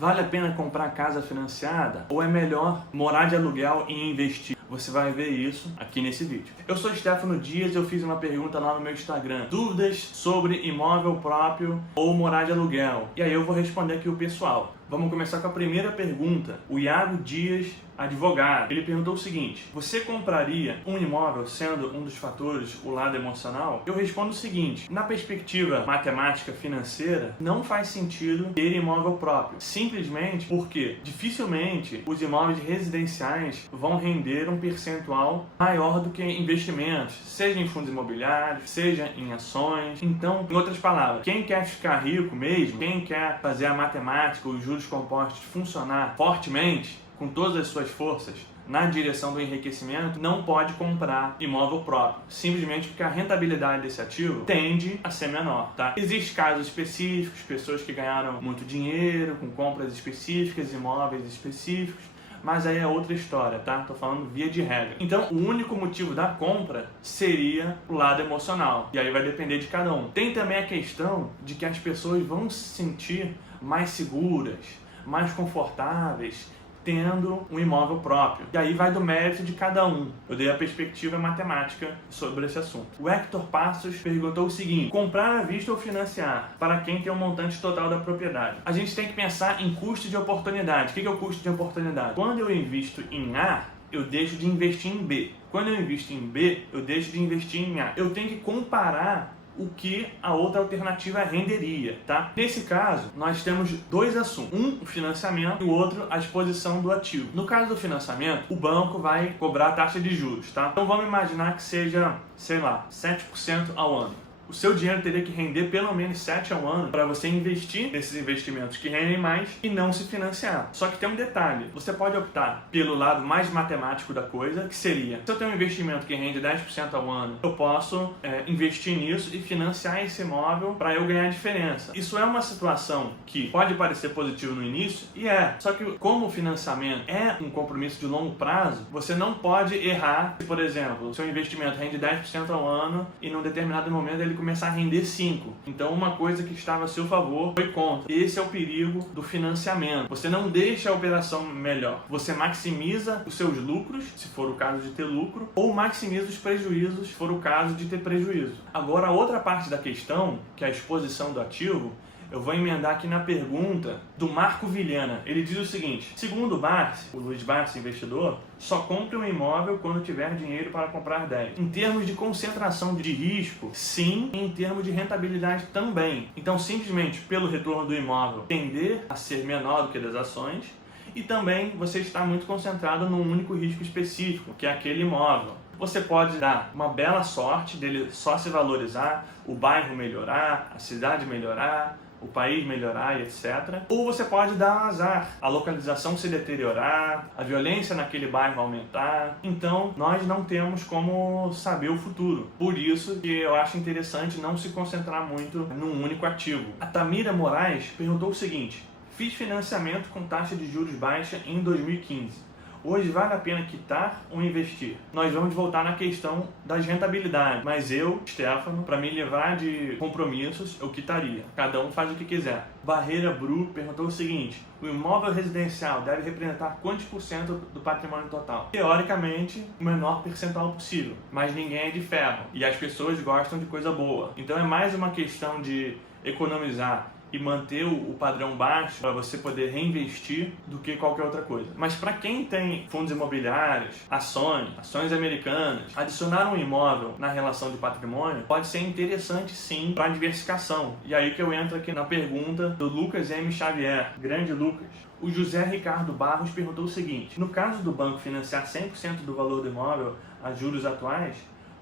Vale a pena comprar casa financiada ou é melhor morar de aluguel e investir? Você vai ver isso aqui nesse vídeo. Eu sou Stefano Dias e eu fiz uma pergunta lá no meu Instagram. Dúvidas sobre imóvel próprio ou morar de aluguel? E aí eu vou responder aqui o pessoal. Vamos começar com a primeira pergunta. O Iago Dias, advogado. Ele perguntou o seguinte: você compraria um imóvel sendo um dos fatores o lado emocional? Eu respondo o seguinte: na perspectiva matemática financeira, não faz sentido ter imóvel próprio. Simplesmente porque dificilmente os imóveis residenciais vão render um percentual maior do que investimentos, seja em fundos imobiliários, seja em ações. Então, em outras palavras, quem quer ficar rico mesmo, quem quer fazer a matemática, os juros compostos funcionar fortemente, com todas as suas forças, na direção do enriquecimento, não pode comprar imóvel próprio, simplesmente porque a rentabilidade desse ativo tende a ser menor, tá? Existem casos específicos, pessoas que ganharam muito dinheiro com compras específicas, imóveis específicos, mas aí é outra história, tá? Tô falando via de regra. Então, o único motivo da compra seria o lado emocional, e aí vai depender de cada um. Tem também a questão de que as pessoas vão se sentir mais seguras, mais confortáveis, tendo um imóvel próprio. E aí vai do mérito de cada um. Eu dei a perspectiva matemática sobre esse assunto. O Hector Passos perguntou o seguinte: comprar à vista ou financiar? Para quem tem um montante total da propriedade? A gente tem que pensar em custo de oportunidade. O que é o custo de oportunidade? Quando eu invisto em A, eu deixo de investir em B. Quando eu invisto em B, eu deixo de investir em A. Eu tenho que comparar o que a outra alternativa renderia, tá? Nesse caso, nós temos dois assuntos. Um, o financiamento, e o outro, a exposição do ativo. No caso do financiamento, o banco vai cobrar a taxa de juros, tá? Então vamos imaginar que seja, sei lá, 7% ao ano. O seu dinheiro teria que render pelo menos 7 ao ano para você investir nesses investimentos que rendem mais e não se financiar. Só que tem um detalhe: você pode optar pelo lado mais matemático da coisa, que seria: se eu tenho um investimento que rende 10% ao ano, eu posso investir nisso e financiar esse imóvel para eu ganhar diferença. Isso é uma situação que pode parecer positivo no início, e é. Só que como o financiamento é um compromisso de longo prazo, você não pode errar. Se, por exemplo, o seu investimento rende 10% ao ano e num determinado momento ele começar a render 5%. Então uma coisa que estava a seu favor foi contra. Esse é o perigo do financiamento. Você não deixa a operação melhor. Você maximiza os seus lucros, se for o caso de ter lucro, ou maximiza os prejuízos, se for o caso de ter prejuízo. Agora, a outra parte da questão, que é a exposição do ativo, eu vou emendar aqui na pergunta do Marco Vilhena. Ele diz o seguinte: segundo o Barsi, o Luiz Barsi, investidor, só compre um imóvel quando tiver dinheiro para comprar 10. Em termos de concentração de risco, sim. Em termos de rentabilidade também. Então, simplesmente pelo retorno do imóvel tender a ser menor do que das ações, e também você está muito concentrado num único risco específico, que é aquele imóvel. Você pode dar uma bela sorte dele só se valorizar, o bairro melhorar, a cidade melhorar, o país melhorar e etc. Ou você pode dar um azar, a localização se deteriorar, a violência naquele bairro aumentar. Então, nós não temos como saber o futuro. Por isso que eu acho interessante não se concentrar muito num único ativo. A Tamira Moraes perguntou o seguinte: fiz financiamento com taxa de juros baixa em 2015. Hoje vale a pena quitar ou investir? Nós vamos voltar na questão das rentabilidades, mas eu, Stefano, para me livrar de compromissos, eu quitaria. Cada um faz o que quiser. Barreira Bru perguntou o seguinte: o imóvel residencial deve representar quantos por cento do patrimônio total? Teoricamente, o menor percentual possível, mas ninguém é de ferro e as pessoas gostam de coisa boa. Então é mais uma questão de economizar e manter o padrão baixo para você poder reinvestir do que qualquer outra coisa. Mas para quem tem fundos imobiliários, ações americanas, adicionar um imóvel na relação de patrimônio pode ser interessante sim para diversificação. E aí que eu entro aqui na pergunta do Lucas M. Xavier, grande Lucas. O José Ricardo Barros perguntou o seguinte: no caso do banco financiar 100% do valor do imóvel a juros atuais,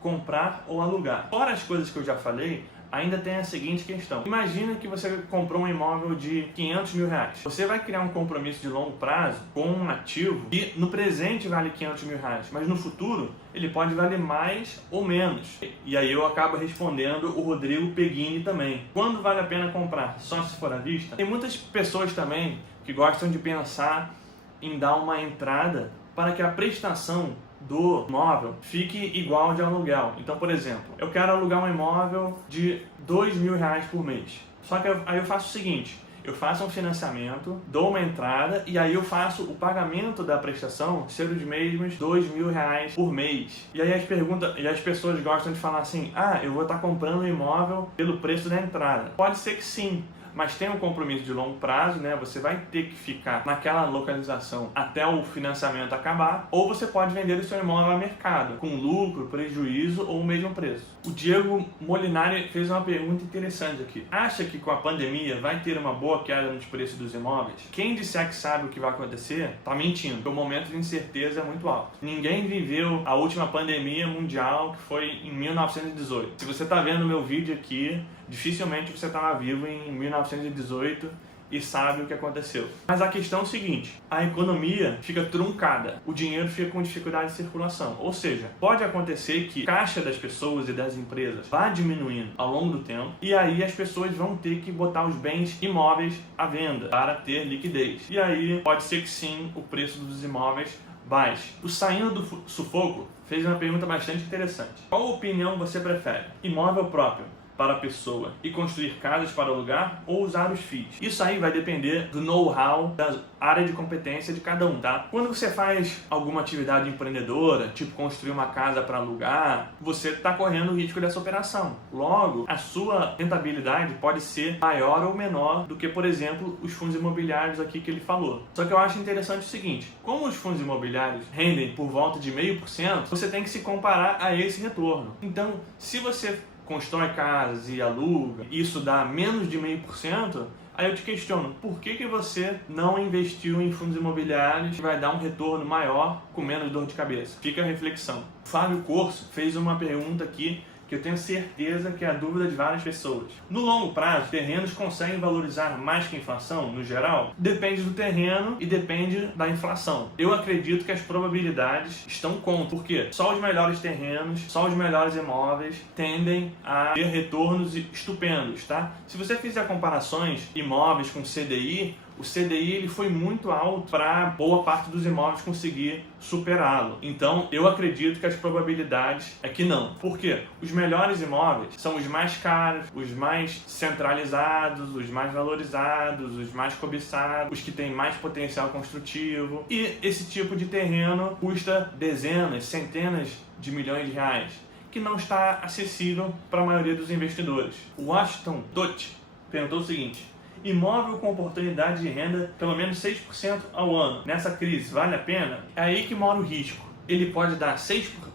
comprar ou alugar? Fora as coisas que eu já falei, ainda tem a seguinte questão: imagina que você comprou um imóvel de 500 mil reais. Você vai criar um compromisso de longo prazo com um ativo que no presente vale 500 mil reais, mas no futuro ele pode valer mais ou menos. E aí eu acabo respondendo o Rodrigo Peguini também: quando vale a pena comprar? Só se for à vista? Tem muitas pessoas também que gostam de pensar em dar uma entrada para que a prestação do imóvel fique igual de aluguel. Então, por exemplo, eu quero alugar um imóvel de R$2.000 por mês. Só que aí eu faço o seguinte: Eu faço um financiamento, dou uma entrada e aí eu faço o pagamento da prestação ser os mesmos R$2.000 por mês. E aí as pessoas gostam de falar assim, eu vou estar comprando um imóvel pelo preço da entrada. Pode ser que sim, mas tem um compromisso de longo prazo, né? Você vai ter que ficar naquela localização até o financiamento acabar, ou você pode vender o seu imóvel ao mercado, com lucro, prejuízo ou o mesmo preço. O Diego Molinari fez uma pergunta interessante aqui. Acha que com a pandemia vai ter uma boa queda nos preços dos imóveis? Quem disser que sabe o que vai acontecer, tá mentindo, porque o momento de incerteza é muito alto. Ninguém viveu a última pandemia mundial, que foi em 1918. Se você tá vendo o meu vídeo aqui, dificilmente você estava vivo em 1918 e sabe o que aconteceu. Mas a questão é o seguinte, a economia fica truncada, o dinheiro fica com dificuldade de circulação. Ou seja, pode acontecer que a caixa das pessoas e das empresas vá diminuindo ao longo do tempo e aí as pessoas vão ter que botar os bens imóveis à venda para ter liquidez. E aí pode ser que sim, o preço dos imóveis baixe. O Saindo do Sufoco fez uma pergunta bastante interessante. Qual opinião você prefere? Imóvel próprio para a pessoa e construir casas para alugar ou usar os FIIs. Isso aí vai depender do know-how, da área de competência de cada um, tá? Quando você faz alguma atividade empreendedora, tipo construir uma casa para alugar, você está correndo o risco dessa operação. Logo, a sua rentabilidade pode ser maior ou menor do que, por exemplo, os fundos imobiliários aqui que ele falou. Só que eu acho interessante o seguinte, como os fundos imobiliários rendem por volta de 0,5%, você tem que se comparar a esse retorno. Então, se você constrói casas e aluga, isso dá menos de 0,5%, aí eu te questiono, por que você não investiu em fundos imobiliários que vai dar um retorno maior com menos dor de cabeça? Fica a reflexão. O Fábio Corso fez uma pergunta aqui que eu tenho certeza que é a dúvida de várias pessoas. No longo prazo, terrenos conseguem valorizar mais que a inflação, no geral? Depende do terreno e depende da inflação. Eu acredito que as probabilidades estão contra, porque só os melhores terrenos, só os melhores imóveis tendem a ter retornos estupendos, tá? Se você fizer comparações imóveis com CDI, o CDI ele foi muito alto para boa parte dos imóveis conseguir superá-lo. Então, eu acredito que as probabilidades é que não. Por quê? Os melhores imóveis são os mais caros, os mais centralizados, os mais valorizados, os mais cobiçados, os que têm mais potencial construtivo. E esse tipo de terreno custa dezenas, centenas de milhões de reais, que não está acessível para a maioria dos investidores. O Washington Dutt perguntou o seguinte: imóvel com oportunidade de renda pelo menos 6% ao ano. Nessa crise, vale a pena? É aí que mora o risco. Ele pode dar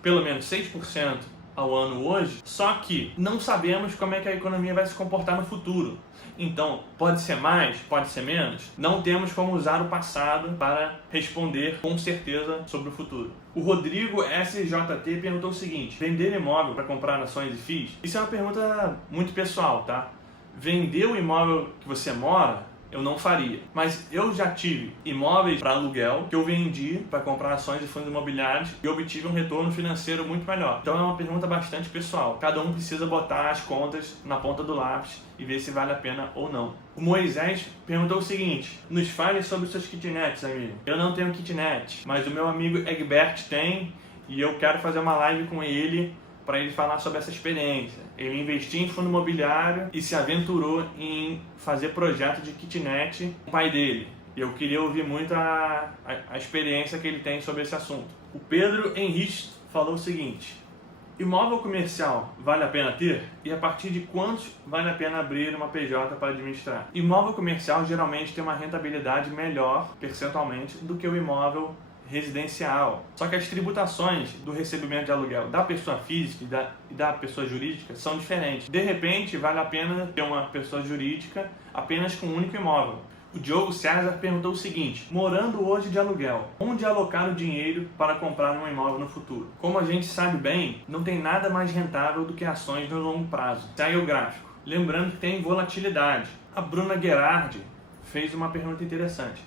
pelo menos 6% ao ano hoje, só que não sabemos como é que a economia vai se comportar no futuro. Então, pode ser mais, pode ser menos. Não temos como usar o passado para responder com certeza sobre o futuro. O Rodrigo SJT perguntou o seguinte: vender imóvel para comprar ações e FIIs? Isso é uma pergunta muito pessoal, tá? Vender o imóvel que você mora, eu não faria. Mas eu já tive imóveis para aluguel que eu vendi para comprar ações e fundos imobiliários e obtive um retorno financeiro muito melhor. Então é uma pergunta bastante pessoal. Cada um precisa botar as contas na ponta do lápis e ver se vale a pena ou não. O Moisés perguntou o seguinte: nos fale sobre seus kitnets, amigo. Eu não tenho kitnet, mas o meu amigo Egbert tem e eu quero fazer uma live com ele para ele falar sobre essa experiência. Ele investiu em fundo imobiliário e se aventurou em fazer projeto de kitnet com o pai dele. Eu queria ouvir muito a experiência que ele tem sobre esse assunto. O Pedro Henrique falou o seguinte: imóvel comercial vale a pena ter? E a partir de quantos vale a pena abrir uma PJ para administrar? Imóvel comercial geralmente tem uma rentabilidade melhor, percentualmente, do que o imóvel residencial. Só que as tributações do recebimento de aluguel da pessoa física e da pessoa jurídica são diferentes. De repente, vale a pena ter uma pessoa jurídica apenas com um único imóvel. O Diogo César perguntou o seguinte: morando hoje de aluguel, onde alocar o dinheiro para comprar um imóvel no futuro? Como a gente sabe bem, não tem nada mais rentável do que ações no longo prazo. Segue o gráfico. Lembrando que tem volatilidade. A Bruna Gerardi fez uma pergunta interessante: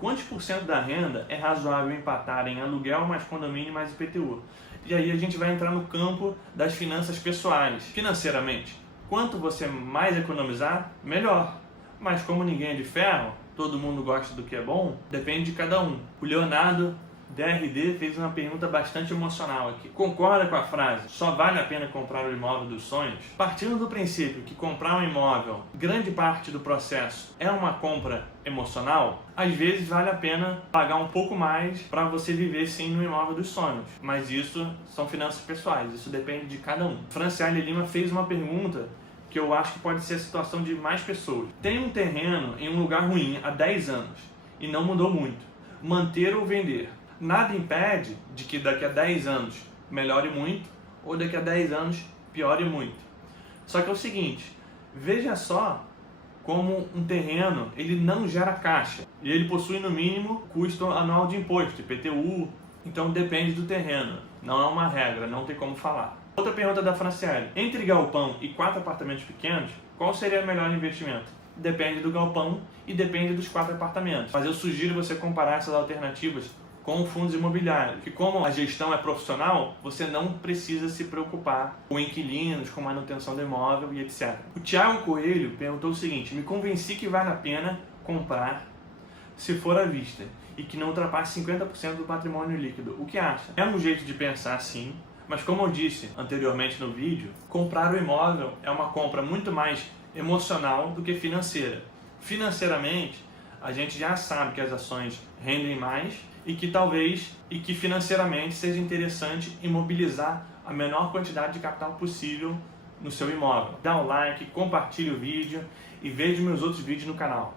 quantos por cento da renda é razoável empatar em aluguel mais condomínio mais IPTU? E aí a gente vai entrar no campo das finanças pessoais. Financeiramente, quanto você mais economizar, melhor. Mas como ninguém é de ferro, todo mundo gosta do que é bom, depende de cada um. O Leonardo DRD fez uma pergunta bastante emocional aqui. Concorda com a frase, só vale a pena comprar o imóvel dos sonhos? Partindo do princípio que comprar um imóvel, grande parte do processo é uma compra emocional, às vezes vale a pena pagar um pouco mais para você viver sim no imóvel dos sonhos. Mas isso são finanças pessoais, isso depende de cada um. Franciele Lima fez uma pergunta que eu acho que pode ser a situação de mais pessoas. Tem um terreno em um lugar ruim há 10 anos e não mudou muito. Manter ou vender? Nada impede de que daqui a 10 anos melhore muito ou daqui a 10 anos piore muito. Só que é o seguinte, veja só como um terreno ele não gera caixa e ele possui no mínimo custo anual de imposto, IPTU, então depende do terreno, não é uma regra, não tem como falar. Outra pergunta da Franciele, entre galpão e 4 apartamentos pequenos, qual seria o melhor investimento? Depende do galpão e depende dos 4 apartamentos, mas eu sugiro você comparar essas alternativas com fundos imobiliários, que como a gestão é profissional, você não precisa se preocupar com inquilinos, com manutenção do imóvel e etc. O Thiago Coelho perguntou o seguinte, me convenci que vale a pena comprar se for à vista e que não ultrapasse 50% do patrimônio líquido. O que acha? É um jeito de pensar sim, mas como eu disse anteriormente no vídeo, comprar o imóvel é uma compra muito mais emocional do que financeira. Financeiramente, a gente já sabe que as ações rendem mais e que financeiramente seja interessante imobilizar a menor quantidade de capital possível no seu imóvel. Dá um like, compartilhe o vídeo e veja meus outros vídeos no canal.